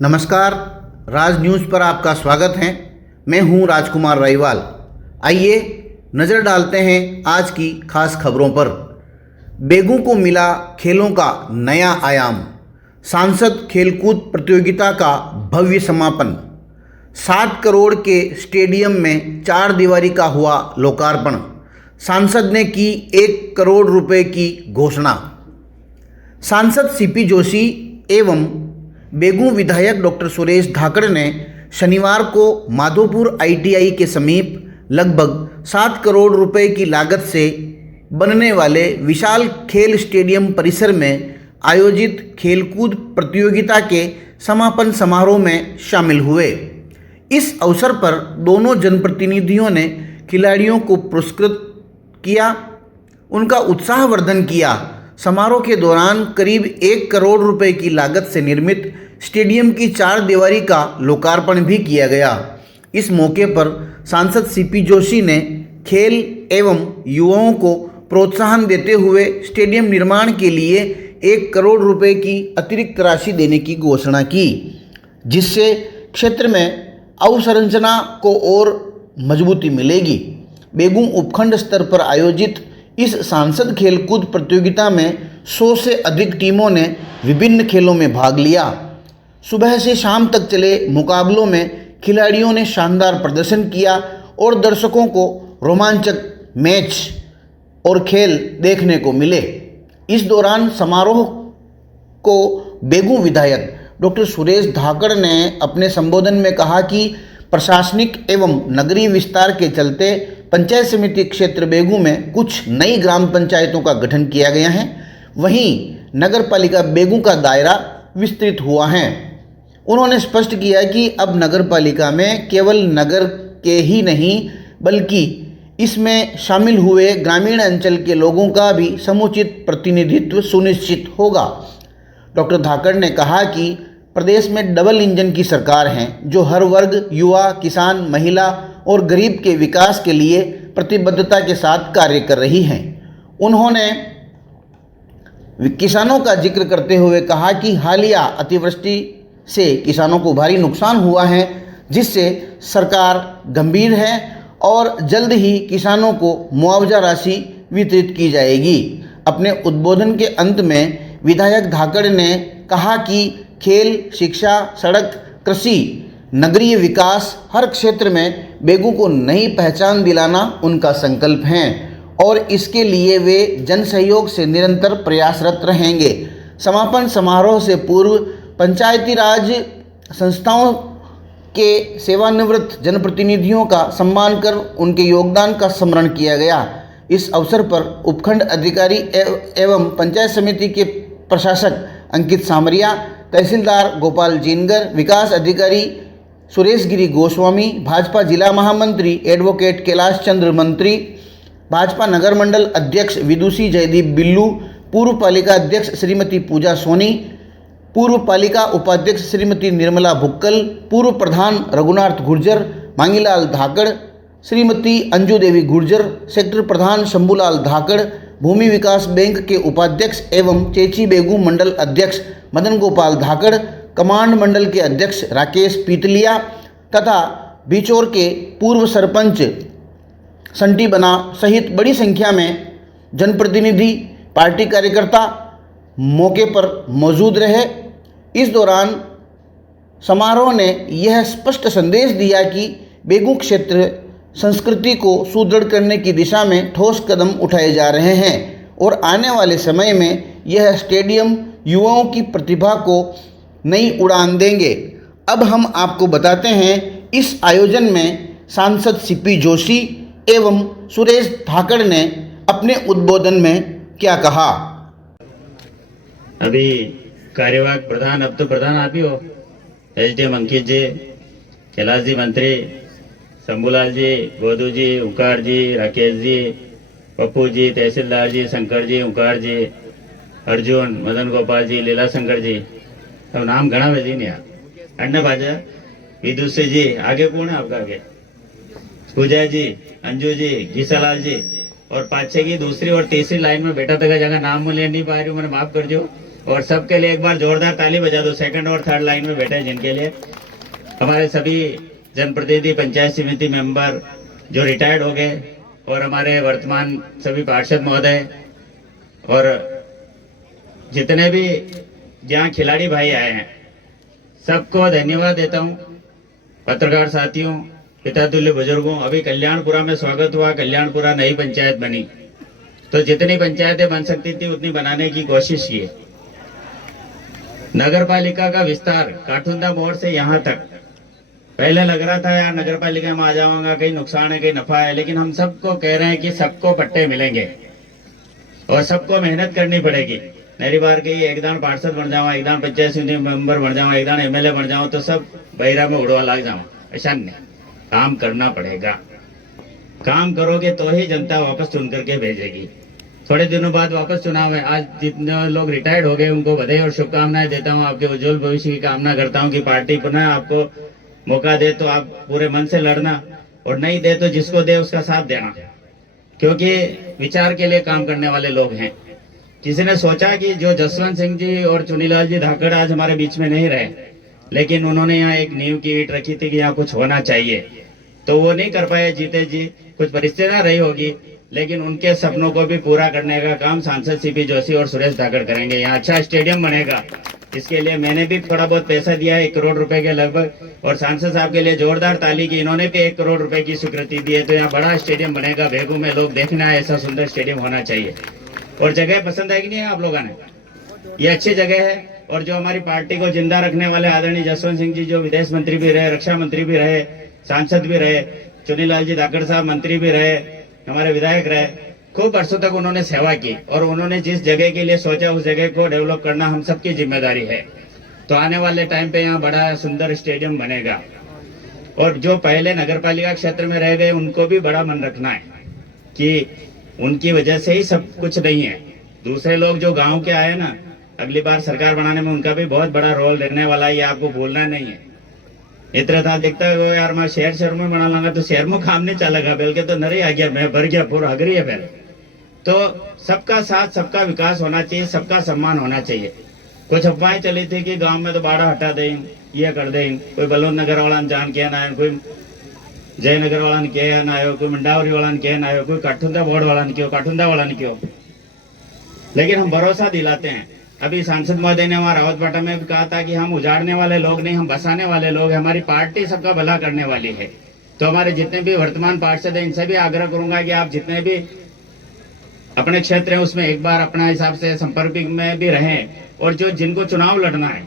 नमस्कार, राज न्यूज़ पर आपका स्वागत है। मैं हूं राजकुमार रायवाल। आइए नज़र डालते हैं आज की खास खबरों पर। बेगू को मिला खेलों का नया आयाम, सांसद खेलकूद प्रतियोगिता का भव्य समापन। 7 करोड़ के स्टेडियम में 4 दीवारी का हुआ लोकार्पण। सांसद ने की 1 करोड़ रुपए की घोषणा। सांसद सीपी जोशी एवं बेगू विधायक डॉक्टर सुरेश धाकड़ ने शनिवार को माधोपुर आईटीआई के समीप लगभग 7 करोड़ रुपए की लागत से बनने वाले विशाल खेल स्टेडियम परिसर में आयोजित खेलकूद प्रतियोगिता के समापन समारोह में शामिल हुए। इस अवसर पर दोनों जनप्रतिनिधियों ने खिलाड़ियों को पुरस्कृत किया, उनका उत्साहवर्धन किया। समारोह के दौरान करीब 1 करोड़ रुपए की लागत से निर्मित स्टेडियम की 4 दीवारी का लोकार्पण भी किया गया। इस मौके पर सांसद सीपी जोशी ने खेल एवं युवाओं को प्रोत्साहन देते हुए स्टेडियम निर्माण के लिए 1 करोड़ रुपए की अतिरिक्त राशि देने की घोषणा की, जिससे क्षेत्र में अवसंरचना को और मजबूती मिलेगी। बेगू उपखंड स्तर पर आयोजित इस सांसद खेलकूद प्रतियोगिता में 100 से अधिक टीमों ने विभिन्न खेलों में भाग लिया। सुबह से शाम तक चले मुकाबलों में खिलाड़ियों ने शानदार प्रदर्शन किया और दर्शकों को रोमांचक मैच और खेल देखने को मिले। इस दौरान समारोह को बेगू विधायक डॉक्टर सुरेश धाकड़ ने अपने संबोधन में कहा कि प्रशासनिक एवं नगरीय विस्तार के चलते पंचायत समिति क्षेत्र बेगू में कुछ नई ग्राम पंचायतों का गठन किया गया है। वहीं नगर पालिका बेगू का दायरा विस्तृत हुआ है। उन्होंने स्पष्ट किया कि अब नगर पालिका में केवल नगर के ही नहीं बल्कि इसमें शामिल हुए ग्रामीण अंचल के लोगों का भी समुचित प्रतिनिधित्व सुनिश्चित होगा। डॉक्टर धाकड़ ने कहा कि प्रदेश में डबल इंजन की सरकार है, जो हर वर्ग, युवा, किसान, महिला और गरीब के विकास के लिए प्रतिबद्धता के साथ कार्य कर रही है। उन्होंने किसानों का जिक्र करते हुए कहा कि हालिया अतिवृष्टि से किसानों को भारी नुकसान हुआ है, जिससे सरकार गंभीर है और जल्द ही किसानों को मुआवजा राशि वितरित की जाएगी। अपने उद्बोधन के अंत में विधायक धाकड़ ने कहा कि खेल, शिक्षा, सड़क, कृषि, नगरीय विकास, हर क्षेत्र में बेगू को नई पहचान दिलाना उनका संकल्प है और इसके लिए वे जन सहयोग से निरंतर प्रयासरत रहेंगे। समापन समारोह से पूर्व पंचायती राज संस्थाओं के सेवानिवृत्त जनप्रतिनिधियों का सम्मान कर उनके योगदान का स्मरण किया गया। इस अवसर पर उपखंड अधिकारी एवं पंचायत समिति के प्रशासक अंकित सामरिया, तहसीलदार गोपाल जीनगर, विकास अधिकारी सुरेश गिरी गोस्वामी, भाजपा जिला महामंत्री एडवोकेट कैलाश चंद्र मंत्री, भाजपा नगर मंडल अध्यक्ष विदुषी जयदीप बिल्लू, पूर्व पालिका अध्यक्ष श्रीमती पूजा सोनी, पूर्व पालिका उपाध्यक्ष श्रीमती निर्मला भुक्कल, पूर्व प्रधान रघुनाथ गुर्जर, मांगीलाल धाकड़, श्रीमती अंजू देवी गुर्जर, सेक्टर प्रधान शंभूलाल धाकड़, भूमि विकास बैंक के उपाध्यक्ष एवं चेची बेगू मंडल अध्यक्ष मदन गोपाल धाकड़, कमांड मंडल के अध्यक्ष राकेश पीतलिया तथा बिचौर के पूर्व सरपंच संटी बना सहित बड़ी संख्या में जनप्रतिनिधि, पार्टी कार्यकर्ता मौके पर मौजूद रहे। इस दौरान समारोह ने यह स्पष्ट संदेश दिया कि बेगू क्षेत्र संस्कृति को सुदृढ़ करने की दिशा में ठोस कदम उठाए जा रहे हैं और आने वाले समय में यह स्टेडियम युवाओं की प्रतिभा को नई उड़ान देंगे। अब हम आपको बताते हैं इस आयोजन में सांसद सीपी जोशी एवं सुरेश धाकड़ ने अपने उद्बोधन में क्या कहा। अभी कार्यवाहक प्रधान, अब तो प्रधान आप ही हो, एसडीएम अंकित जी, कैलाश जी मंत्री, शंभूलाल जी, गोदू जी, ओंकार जी, राकेश जी, पप्पू जी, तहसीलदार जी, शंकर जी, ओंकार जी, अर्जुन, मदन गोपाल जी, लीला शंकर जी, अब नाम घना है जी नहीं यार, अन्ना भाजा, विदुषी जी, आगे कौन है आपका आगे, पूजा जी, अंजू जी, गीसालाल जी और 5-6 की दूसरी और तीसरी लाइन में बैठा था, जगह नाम ले नहीं पा रही हूँ, मैंने माफ कर दो। और सबके लिए एक बार जोरदार ताली बजा दो, सेकंड और थर्ड लाइन में बैठे हैं जिनके लिए। हमारे सभी जनप्रतिनिधि, पंचायत समिति मेंबर जो रिटायर्ड हो गए, और हमारे वर्तमान सभी पार्षद महोदय, और जितने भी यहाँ खिलाड़ी भाई आए हैं, सबको धन्यवाद देता हूँ। पत्रकार साथियों, पितातुल्य बुजुर्गों, अभी कल्याणपुरा में स्वागत हुआ, कल्याणपुरा नई पंचायत बनी, तो जितनी पंचायतें बन सकती थी उतनी बनाने की कोशिश की। नगर पालिका का विस्तार काठुंदा मोड़ से यहाँ तक, पहले लग रहा था यार नगर पालिका में आ जाऊंगा, कहीं नुकसान है कहीं नफा है, लेकिन हम सबको कह रहे हैं कि सबको पट्टे मिलेंगे और सबको मेहनत करनी पड़ेगी। मेरी बार की एक दान पार्षद बन जाऊँ, एक दान पंचायत समिति मेंबर बन जाऊँ, एक दान एमएलए बन जाऊँ तो सब बहिरा में उड़वा लग जाऊँ, ऐसा नहीं। काम करना पड़ेगा, काम करोगे तो ही जनता वापस चुन करके भेजेगी। थोड़े दिनों बाद वापस चुनाव है। आज जितने लोग रिटायर्ड हो गए उनको बधाई और शुभकामनाएं देता हूँ। आपके उज्जवल भविष्य की कामना करता हूँ कि पार्टी पुनः आपको मौका दे तो आप पूरे मन से लड़ना, और नहीं दे तो जिसको दे उसका साथ देना, क्योंकि विचार के लिए काम करने वाले लोग हैं। किसी ने सोचा कि जो जसवंत सिंह जी और चुनीलाल जी धाकड़ आज हमारे बीच में नहीं रहे, लेकिन उन्होंने यहाँ एक नींव की ईंट रखी थी कि यहाँ कुछ होना चाहिए, तो वो नहीं कर पाए जीते जी, कुछ परिस्थितियां रही होगी, लेकिन उनके सपनों को भी पूरा करने का काम सांसद सीपी जोशी और सुरेश धाकड़ करेंगे। यहाँ अच्छा स्टेडियम बनेगा, इसके लिए मैंने भी थोड़ा बहुत पैसा दिया है, 1 करोड़ रुपए के लगभग, और सांसद साहब के लिए जोरदार ताली की, इन्होंने भी 1 करोड़ रुपए की स्वीकृति दी है। तो यहाँ बड़ा स्टेडियम बनेगा, बेगू में लोग देखना है, ऐसा सुंदर स्टेडियम होना चाहिए। और जगह पसंद है कि नहीं है आप लोगों ने? ये अच्छी जगह है, और जो हमारी पार्टी को जिंदा रखने वाले आदरणीय जसवंत सिंह जी, जो विदेश मंत्री भी रहे, रक्षा मंत्री भी रहे, सांसद भी रहे, चुनीलाल जी धाकड़ साहब मंत्री भी रहे, हमारे विधायक रहे, खूब वर्षों तक उन्होंने सेवा की, और उन्होंने जिस जगह के लिए सोचा उस जगह को डेवलप करना हम सबकी जिम्मेदारी है। तो आने वाले टाइम पे यहाँ बड़ा सुंदर स्टेडियम बनेगा, और जो पहले नगर पालिका क्षेत्र में रह गए उनको भी बड़ा मन रखना है कि उनकी वजह से ही सब कुछ नहीं है। दूसरे लोग जो गांव के आए ना, अगली बार सरकार बनाने में उनका भी बहुत बड़ा रोल रहने वाला है, ये आपको भूलना नहीं है। इतना था देखता है यार मैं शहर में बना लूंगा तो शहर में काम नहीं चलेगा, बल्कि तो नरे आ गया, मैं भर गया पूरा हगरी है पहले। तो सबका साथ, सबका विकास होना चाहिए, सबका सम्मान होना चाहिए। कुछ अफवाहें चली थी कि गांव में तो बाड़ा हटा दें, ये कर दें, कोई बलौन नगर वाला जान के ना, कोई जयनगर वाला के ना आयो, कोई मंडावरी वाला के ना आयो, कोई काठुंदा बोर्ड वाला क्यों, काठुंदा वाला क्यों। लेकिन हम भरोसा दिलाते हैं। अभी सांसद महोदय ने हमारा रावतबाटा में भी कहा था कि हम उजाड़ने वाले लोग नहीं, हम बसाने वाले लोग हैं, हमारी पार्टी सबका भला करने वाली है। तो हमारे जितने भी वर्तमान पार्षद हैं इनसे भी आग्रह करूंगा कि आप जितने भी अपने क्षेत्र है उसमें एक बार अपना हिसाब से संपर्क में भी रहें, और जो जिनको चुनाव लड़ना है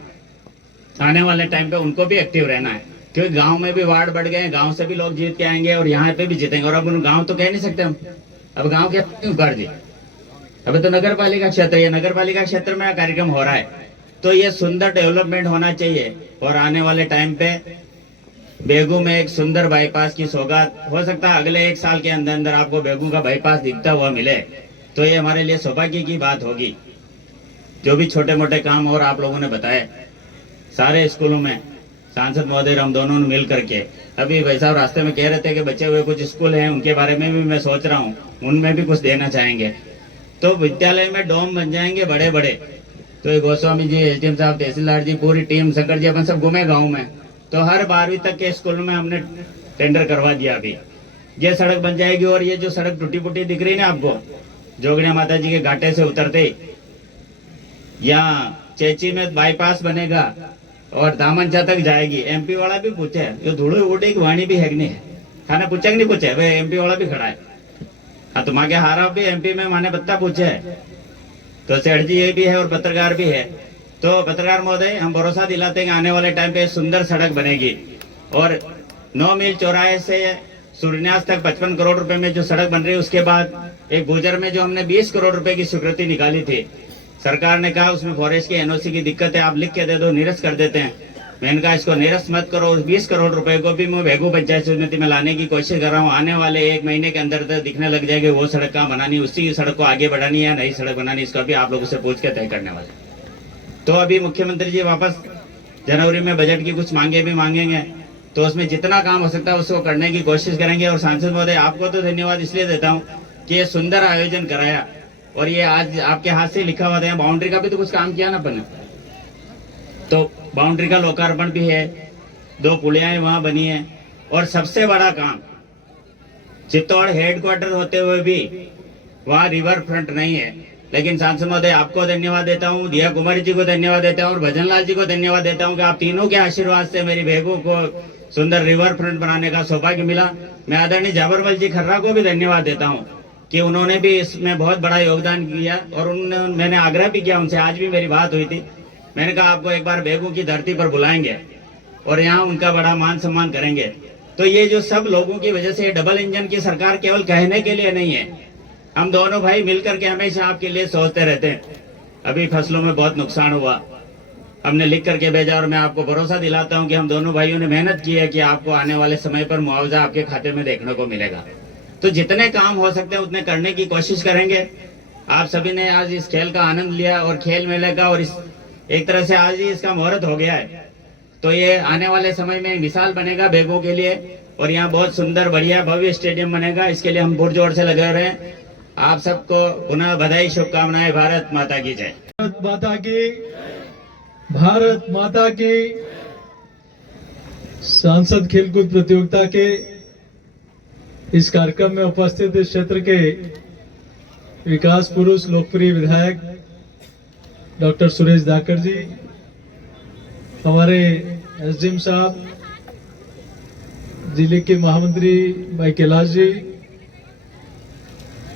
आने वाले टाइम पे उनको भी एक्टिव रहना है, क्योंकि गांव में भी वार्ड बढ़ गए, गांव से भी लोग जीत के आएंगे और यहाँ पे भी जीतेंगे। और अब उन गांव तो कह नहीं सकते हम, अब गांव के क्यों कर दी, अभी तो नगर पालिका क्षेत्र है, नगर पालिका क्षेत्र में कार्यक्रम हो रहा है। तो ये सुंदर डेवलपमेंट होना चाहिए, और आने वाले टाइम पे बेगू में एक सुंदर बाईपास की सौगात हो सकता है अगले 1 साल के अंदर अंदर आपको बेगू का बाईपास दिखता हुआ मिले, तो ये हमारे लिए सौभाग्य की बात होगी। जो भी छोटे मोटे काम और आप लोगों ने बताए, सारे स्कूलों में सांसद महोदय हम दोनों ने मिल करके, अभी भाई साहब रास्ते में कह रहे थे कि बचे हुए कुछ स्कूल हैं उनके बारे में भी मैं सोच रहा हूँ, उनमें भी कुछ देना चाहेंगे। तो विद्यालय में डोम बन जाएंगे बड़े बड़े। तो ये गोस्वामी जी, एसडीएम साहब, तहसीलदार जी, पूरी टीम, शंकर जी, अपन सब घूमे गाँव में, तो हर 12वीं तक के स्कूल में हमने टेंडर करवा दिया। अभी ये सड़क बन जाएगी, और ये जो सड़क टूटी फूटी दिख रही है ना आपको, जोगड़िया माता जी के घाटे से उतरते, यहाँ चेची में बाईपास बनेगा और दामनचा तक जाएगी। एमपी वाला भी पूछे, ये धूड़े उड़े की वाणी भी है कि नहीं है, खाना पूछे कि नहीं पूछे, भाई एमपी वाला भी खड़ा है। हाँ, तो मांगे हारा भी एमपी में माने बत्ता पूछे, तो सेठ जी ये भी है और पत्रकार भी है। तो पत्रकार महोदय, हम भरोसा दिलाते हैं आने वाले टाइम पे सुंदर सड़क बनेगी, और 9 मील चौराहे से सूर्यन्यास तक 55 करोड़ रुपए में जो सड़क बन रही है, उसके बाद एक गुजर में जो हमने 20 करोड़ रुपए की स्वीकृति निकाली थी, सरकार ने कहा उसमें फॉरेस्ट की एनओसी की दिक्कत है, आप लिख के दे दो, निरस्त कर देते हैं। मैंने कहा इसको निरस्त मत करो, उस 20 करोड़ रुपए को भी मैं बेगू पंचायत समिति में लाने की कोशिश कर रहा हूँ। आने वाले 1 महीने के अंदर तक दिखने लग जाएगी वो सड़क कहाँ बनानी, उसी सड़क को आगे बढ़ानी है, नई सड़क बनानी, इसका भी आप लोगों से पूछ के तय करने वाले। तो अभी मुख्यमंत्री जी वापस जनवरी में बजट की कुछ मांगे भी मांगेंगे, तो उसमें जितना काम हो सकता है उसको करने की कोशिश करेंगे। और सांसद महोदय, आपको तो धन्यवाद इसलिए देता हूँ कि ये सुंदर आयोजन कराया, और ये आज आपके हाथ से लिखा हुआ था, बाउंड्री का भी तो कुछ काम किया ना अपन ने, तो बाउंड्री का लोकार्पण भी है, 2 पुलियाएं वहां बनी है। और सबसे बड़ा काम, चित्तौड़ हेडक्वार्टर होते हुए भी वहां रिवर फ्रंट नहीं है, लेकिन सांसद महोदय आपको धन्यवाद देता हूं, दिया कुमारी जी को धन्यवाद देता हूं और भजन लाल जी को धन्यवाद देता हूं कि आप तीनों के आशीर्वाद से मेरी बेगू को सुंदर रिवर फ्रंट बनाने का सौभाग्य मिला। मैं आदरणीय जाबरमल जी खर्रा को भी धन्यवाद देता हूं कि उन्होंने भी इसमें बहुत बड़ा योगदान किया और मैंने आग्रह भी किया उनसे, आज भी मेरी बात हुई थी, मैंने कहा आपको एक बार बेगू की धरती पर बुलाएंगे और यहाँ उनका बड़ा मान सम्मान करेंगे। तो ये जो सब लोगों की वजह से डबल इंजन की सरकार केवल कहने के लिए नहीं है, हम दोनों भाई मिलकर के हमेशा आपके लिए सोचते रहते हैं। अभी फसलों में बहुत नुकसान हुआ, हमने लिख करके भेजा और मैं आपको भरोसा दिलाता हूं कि हम दोनों भाइयों ने मेहनत की है कि आपको आने वाले समय पर मुआवजा आपके खाते में देखने को मिलेगा। तो जितने काम हो सकते हैं उतने करने की कोशिश करेंगे। आप सभी ने आज इस खेल का आनंद लिया और खेल मेले का, और इस एक तरह से आज ही इसका मुहूर्त हो गया है, तो ये आने वाले समय में मिसाल बनेगा बेगों के लिए और यहाँ बहुत सुंदर बढ़िया भव्य स्टेडियम बनेगा। इसके लिए हम पुरजोर से लगे रहे हैं। आप सबको पुनः बधाई, शुभकामनाएं। भारत माता की जय। भारत माता की, भारत माता की। सांसद खेलकूद प्रतियोगिता के इस कार्यक्रम में उपस्थित इस क्षेत्र के विकास पुरुष लोकप्रिय विधायक डॉक्टर सुरेश धाकड़ जी, हमारे एसडीएम साहब, जिले के महामंत्री भाई कैलाश जी,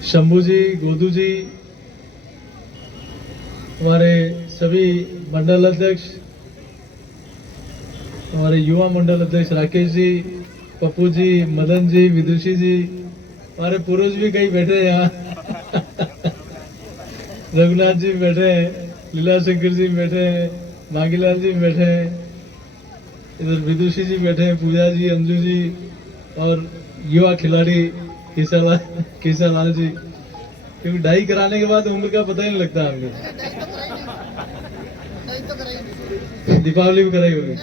शंभू जी, गोदू जी, हमारे सभी मंडल अध्यक्ष, हमारे युवा मंडल अध्यक्ष राकेश जी, पप्पू जी, मदन जी, विदुषी जी, हमारे पुरुष भी कहीं बैठे हैं यहाँ रघुनाथ जी बैठे हैं, लीला शंकर जी बैठे हैं, मांगीलाल जी बैठे हैं, इधर विदुषी जी बैठे हैं, पूजा जी, अंजू जी और युवा खिलाड़ी केसालाल जी, क्योंकि डाई कराने के बाद उम्र का पता ही नहीं लगता हमको। दीपावली भी कराई होगी।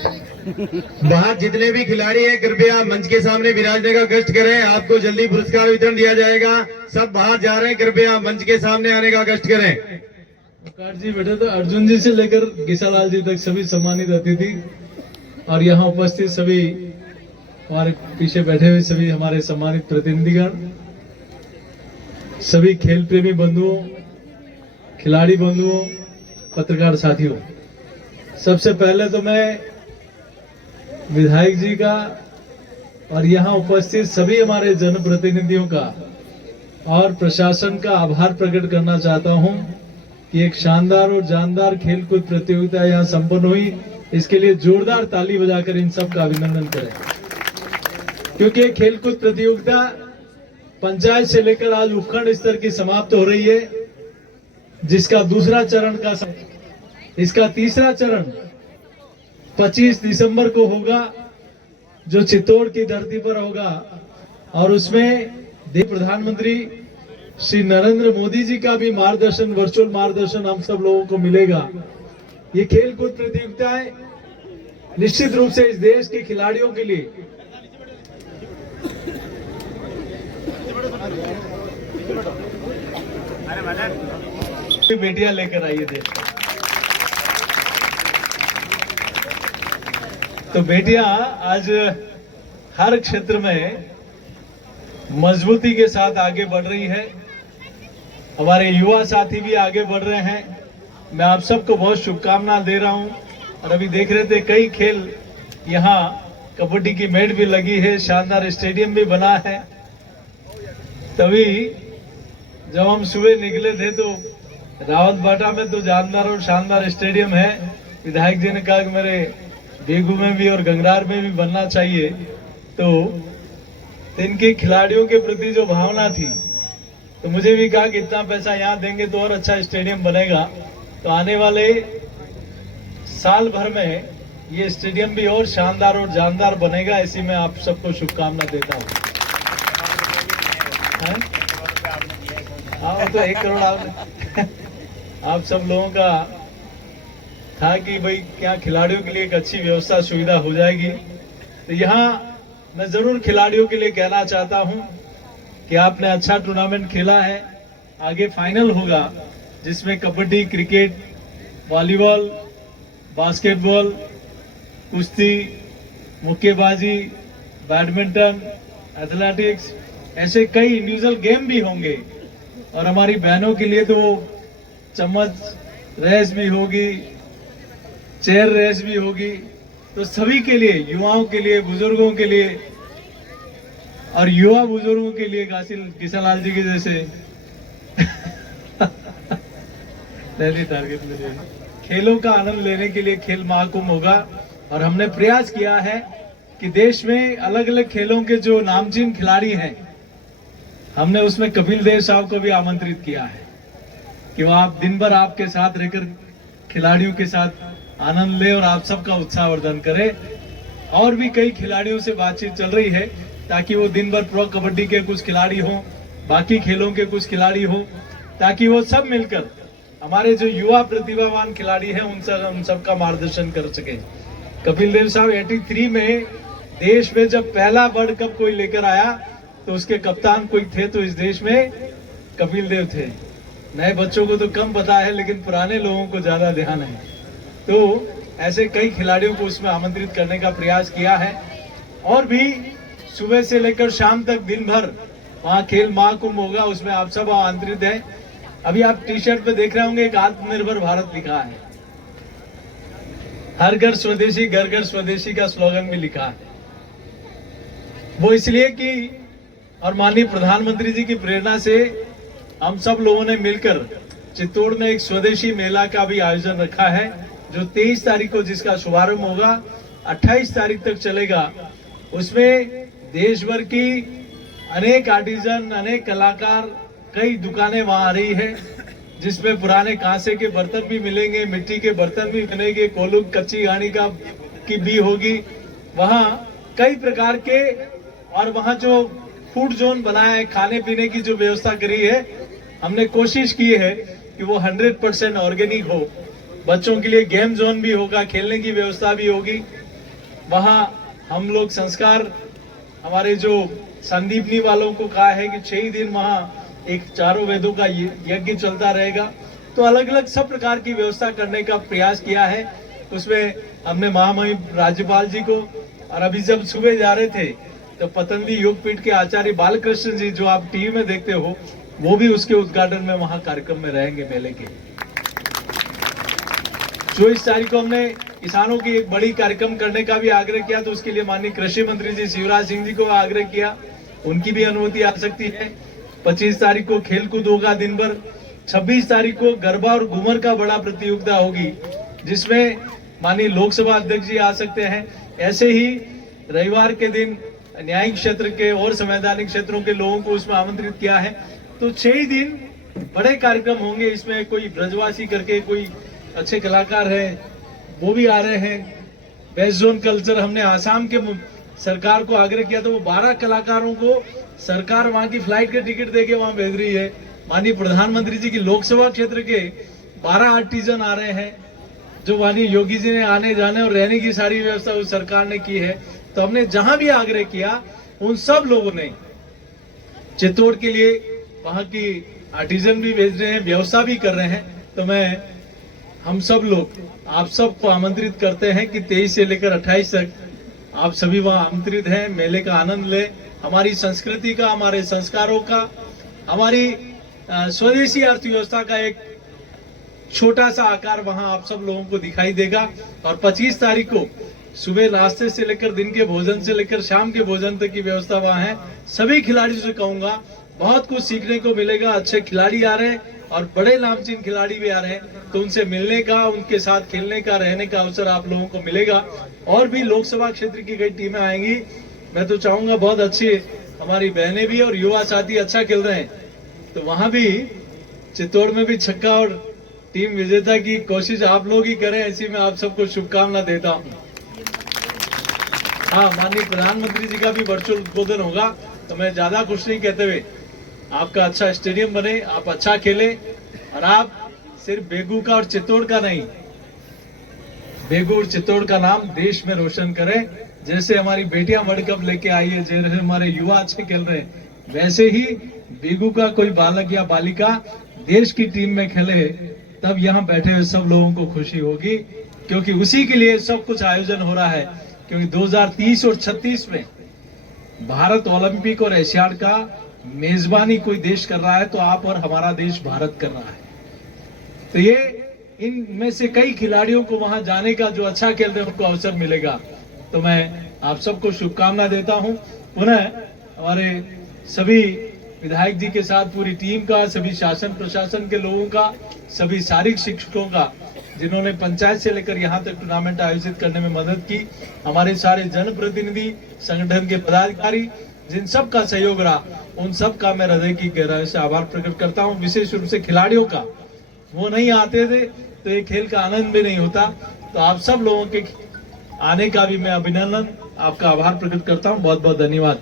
बाहर जितने भी खिलाड़ी हैं कृपया मंच के सामने विराजने का कष्ट करें, आपको जल्दी पुरस्कार वितरण दिया जाएगा। सब बाहर जा रहे हैं, कृपया मंच के सामने आने का कष्ट करें। प्रकाश जी बैठे तो अर्जुन जी से लेकर किसालाल जी तक सभी सम्मानित अतिथि और यहाँ उपस्थित सभी हमारे पीछे बैठे हुए सभी हमारे सम्मानित प्रतिनिधिगण, सभी खेल प्रेमी बंधुओं, खिलाड़ी बंधुओं, पत्रकार साथियों, सबसे पहले तो मैं विधायक जी का और यहाँ उपस्थित सभी हमारे जनप्रतिनिधियों का और प्रशासन का आभार प्रकट करना चाहता हूँ कि एक शानदार और जानदार खेलकूद प्रतियोगिता यहाँ संपन्न हुई। इसके लिए जोरदार ताली बजाकर इन सब का अभिनंदन करें, क्योंकि ये खेलकूद प्रतियोगिता पंचायत से लेकर आज उपखंड स्तर की समाप्त हो रही है, जिसका दूसरा चरण का इसका तीसरा चरण 25 दिसंबर को होगा, जो चित्तौड़ की धरती पर होगा और उसमें देश प्रधानमंत्री श्री नरेंद्र मोदी जी का भी मार्गदर्शन, वर्चुअल मार्गदर्शन हम सब लोगों को मिलेगा। ये खेलकूद प्रतियोगिताएं निश्चित रूप से इस देश के खिलाड़ियों के लिए बेटियां लेकर आई है देश में। तो बेटियां आज हर क्षेत्र में मजबूती के साथ आगे बढ़ रही है। हमारे युवा साथी भी आगे बढ़ रहे हैं। मैं आप सबको बहुत शुभकामना दे रहा हूं। और अभी देख रहे थे कई खेल, यहाँ कबड्डी की मैट भी लगी है, शानदार स्टेडियम भी बना है। तभी जब हम सुबह निकले थे तो रावत बाटा में तो जानदार और शानदार स्टेडियम है। विधायक जी ने कहा कि मेरे बेगू में भी और गंगरार में भी बनना चाहिए। तो इनके खिलाड़ियों के प्रति जो भावना थी, तो मुझे भी कहा कि इतना पैसा यहाँ देंगे तो और अच्छा स्टेडियम बनेगा। तो आने वाले साल भर में ये स्टेडियम भी और शानदार और जानदार बनेगा। इसी में आप सबको शुभकामना देता हूँ। हाँ, तो 1 करोड़ आप सब लोगों का था कि भाई क्या खिलाड़ियों के लिए एक अच्छी व्यवस्था सुविधा हो जाएगी। तो यहाँ मैं जरूर खिलाड़ियों के लिए कहना चाहता हूँ कि आपने अच्छा टूर्नामेंट खेला है, आगे फाइनल होगा, जिसमें कबड्डी, क्रिकेट, वॉलीबॉल, बास्केटबॉल, कुश्ती, मुक्केबाजी, बैडमिंटन, एथलेटिक्स, ऐसे कई इंडिविजुअल गेम भी होंगे। और हमारी बहनों के लिए तो चम्मच रेस भी होगी, चेयर रेस भी होगी। तो सभी के लिए, युवाओं के लिए, बुजुर्गों के लिए और युवा बुजुर्गों के लिए किशन लाल जी के जैसे पहली टारगेट में खेलों का आनंद लेने के लिए खेल महाकुंभ होगा। और हमने प्रयास किया है कि देश में अलग अलग खेलों के जो नामचीन खिलाड़ी हैं, हमने उसमें कपिल देव साहब को भी आमंत्रित किया है कि वो आप दिन भर आपके साथ रहकर खिलाड़ियों के साथ आनंद ले और आप सबका उत्साहवर्धन करें। और भी कई खिलाड़ियों से बातचीत चल रही है ताकि वो दिन भर प्रो कबड्डी के कुछ खिलाड़ी हों, बाकी खेलों के कुछ खिलाड़ी हों, ताकि वो सब मिलकर हमारे जो युवा प्रतिभावान खिलाड़ी हैं उन सबका मार्गदर्शन कर सके। कपिल देव साहब 83 में देश में जब पहला वर्ल्ड कप कोई लेकर आया तो उसके कप्तान कोई थे तो इस देश में कपिल देव थे। नए बच्चों को तो कम पता है, लेकिन पुराने लोगों को ज्यादा ध्यान है। तो ऐसे कई खिलाड़ियों को उसमें आमंत्रित करने का प्रयास किया है। और भी सुबह से लेकर शाम तक दिन भर वहाँ खेल महाकुंभ होगा, उसमें आप सब आमंत्रित हैं। अभी आप टी शर्ट पे देख रहे होंगे एक आत्मनिर्भर भारत लिखा है, हर घर स्वदेशी घर घर स्वदेशी का स्लोगन भी लिखा है। वो इसलिए कि और माननीय प्रधानमंत्री जी की प्रेरणा से हम सब लोगों ने मिलकर चित्तौड़ में एक स्वदेशी मेला का भी आयोजन रखा है, जो 23 तारीख को जिसका शुभारंभ होगा, 28 तारीख तक चलेगा। उसमें देश भर की अनेक आर्टिजन, अनेक कलाकार, कई दुकानें वहां आ रही है, जिसमें पुराने कांसे के बर्तन भी मिलेंगे, मिट्टी के बर्तन भी मिलेंगे, कोलुक कच्ची गानी की भी होगी वहाँ, कई प्रकार के। और वहाँ जो फूड जोन बनाया है, खाने पीने की जो व्यवस्था करी है, हमने कोशिश की है कि वो 100% ऑर्गेनिक हो। बच्चों के लिए गेम जोन भी होगा, खेलने की व्यवस्था भी होगी। वहाँ हम लोग संस्कार, हमारे जो संदीपनी वालों को कहा है कि 6 दिन वहाँ एक चारों वेदों का यज्ञ चलता रहेगा। तो अलग अलग सब प्रकार की व्यवस्था करने का प्रयास किया है। उसमें हमने महामहिम राज्यपाल जी को, और अभी जब सुबह जा रहे थे तो पतंजलि योगपीठ के आचार्य बालकृष्ण जी, जो आप टीवी में देखते हो, वो भी उसके उद्घाटन में वहां कार्यक्रम में रहेंगे मेले के। 24 तारीख को हमने किसानों की एक बड़ी कार्यक्रम करने का भी आग्रह किया, तो उसके लिए माननीय कृषि मंत्री जी शिवराज सिंह जी को आग्रह किया, उनकी भी अनुमति आ सकती है। 25 तारीख को खेलकूद होगा दिन भर। 26 तारीख को गरबा और घूमर का बड़ा प्रतियोगिता होगी, जिसमें माननीय लोकसभा अध्यक्ष जी आ सकते हैं। ऐसे ही रविवार के दिन न्यायिक क्षेत्र के और संवैधानिक क्षेत्रों के लोगों को उसमें आमंत्रित किया है। तो 6 दिन बड़े कार्यक्रम होंगे। इसमें कोई ब्रजवासी करके कोई अच्छे कलाकार हैं, वो भी आ रहे हैं। वेस्ट जोन कल्चर, हमने आसाम के सरकार को आग्रह किया, तो वो 12 कलाकारों को सरकार वहां की फ्लाइट के टिकट देके वहां भेज रही है। माननीय प्रधानमंत्री जी की लोकसभा क्षेत्र के 12 आर्टिजन आ रहे हैं, जो माननीय योगी जी ने आने जाने और रहने की सारी व्यवस्था उस सरकार ने की है। तो हमने जहां भी आग्रह किया, उन सब लोगों ने चित्तौड़ के लिए वहां की आर्टिजन भी भेज रहे हैं, व्यवस्था भी कर रहे हैं। तो हम सब लोग आप सबको आमंत्रित करते हैं कि 23 से लेकर 28 तक आप सभी वहां आमंत्रित हैं, मेले का आनंद लें। हमारी संस्कृति का, हमारे संस्कारों का, हमारी स्वदेशी अर्थव्यवस्था का एक छोटा सा आकार वहां आप सब लोगों को दिखाई देगा। और 25 तारीख को सुबह नाश्ते से लेकर दिन के भोजन से लेकर शाम के भोजन तक की व्यवस्था वहां है। सभी खिलाड़ियों से कहूंगा, बहुत कुछ सीखने को मिलेगा। अच्छे खिलाड़ी आ रहे हैं और बड़े नामचीन खिलाड़ी भी आ रहे हैं, तो उनसे मिलने का, उनके साथ खेलने का, रहने का अवसर आप लोगों को मिलेगा। और भी लोकसभा क्षेत्र की कई टीमें आएंगी। मैं तो चाहूंगा, बहुत अच्छी हमारी बहनें भी और युवा साथी अच्छा खेल रहे हैं, तो वहां भी चित्तौड़ में भी छक्का और टीम विजेता की कोशिश आप लोग ही करें, ऐसी मैं आप सबको शुभकामना देता हूं। हाँ, माननीय प्रधानमंत्री जी का भी वर्चुअल उद्बोधन होगा, तो मैं ज्यादा कुछ नहीं कहते हुए, आपका अच्छा स्टेडियम बने, आप अच्छा खेले, और आप सिर्फ बेगू का और चित्तौड़ का नहीं, बेगू और चित्तौड़ का नाम देश में रोशन करें। जैसे हमारी बेटियां वर्ल्ड कप लेके आई है, जैसे हमारे युवा अच्छे खेल रहे हैं, वैसे ही बेगू का कोई बालक या बालिका देश की टीम में खेले, तब यहाँ बैठे हुए सब लोगों को खुशी होगी, क्योंकि उसी के लिए सब कुछ आयोजन हो रहा है। क्योंकि 2030 और 36 में भारत ओलंपिक और एशियाड का मेजबानी कोई देश कर रहा है, तो आप और हमारा देश भारत कर रहा है। तो ये इनमें से कई खिलाड़ियों को वहां जाने का, जो अच्छा खेल रहे हैं उनको अवसर मिलेगा। तो मैं आप सबको शुभकामना देता हूं। पुनः हमारे सभी विधायक जी के साथ पूरी टीम का, सभी शासन प्रशासन के लोगों का, सभी शारीरिक शिक्षकों का, जिन्होंने पंचायत से लेकर यहाँ तक टूर्नामेंट आयोजित करने में मदद की, हमारे सारे जनप्रतिनिधि, संगठन के पदाधिकारी, जिन सब का सहयोग रहा, उन सब का मैं हृदय की गहराई से आभार प्रकट करता हूँ। विशेष रूप से खिलाड़ियों का, वो नहीं आते थे तो ये खेल का आनंद भी नहीं होता। तो आप सब लोगों के आने का भी मैं अभिनंदन, आपका आभार प्रकट करता हूँ। बहुत बहुत धन्यवाद।